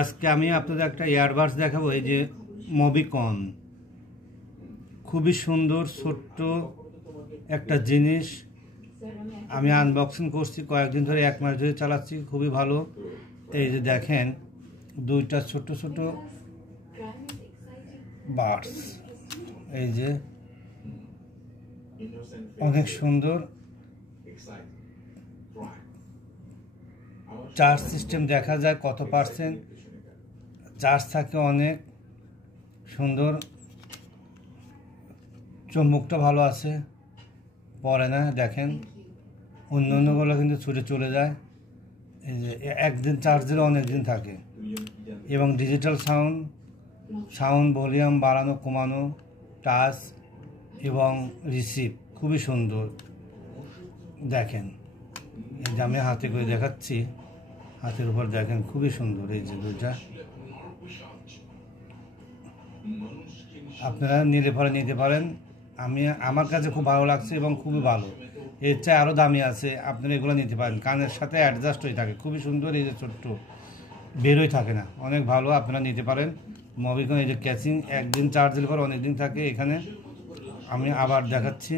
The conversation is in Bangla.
আজকে আমি আপনাদের একটা ইয়ারবাডস দেখাবো। এই যে মবিকন, খুবই সুন্দর ছোট্ট একটা জিনিস। আমি আনবক্সিং করছি, কয়েকদিন ধরে 1 মাস ধরে চালাচ্ছি, খুবই ভালো। এই যে দেখেন, দুইটা ছোট ছোট বাডস, এই যে অনেক সুন্দর। চার্জ সিস্টেম দেখা যায় কত পার্সেন্ট চার্জ থাকে, অনেক সুন্দর। চুম্বকটা ভালো আছে, পড়ে না। দেখেন অন্যগুলো কিন্তু ছুটে চলে যায়। এই যে একদিন চার্জ দিলে অনেক দিন থাকে। এবং ডিজিটাল সাউন্ড ভলিউম বাড়ানো কমানো, টাচ এবং রিসিভ খুবই সুন্দর। দেখেন, এই যে আমি হাতে করে দেখাচ্ছি, হাতের উপর দেখেন খুবই সুন্দর। এই যে দুইটা আপনারা নিতে পারেন। আমার কাছে খুব ভালো লাগছে এবং খুবই ভালো। এর চেয়ে আরও দামি আছে, আপনারা এগুলো নিতে পারেন। কানের সাথে অ্যাডজাস্ট হয়ে থাকে, খুবই সুন্দর। এই যে ছোট্ট বেরোই থাকে না, অনেক ভালো, আপনারা নিতে পারেন। মবিকন, এই যে ক্যাচিং, একদিন চার্জ দিলে পর অনেক দিন থাকে। এখানে আমি আবার দেখাচ্ছি।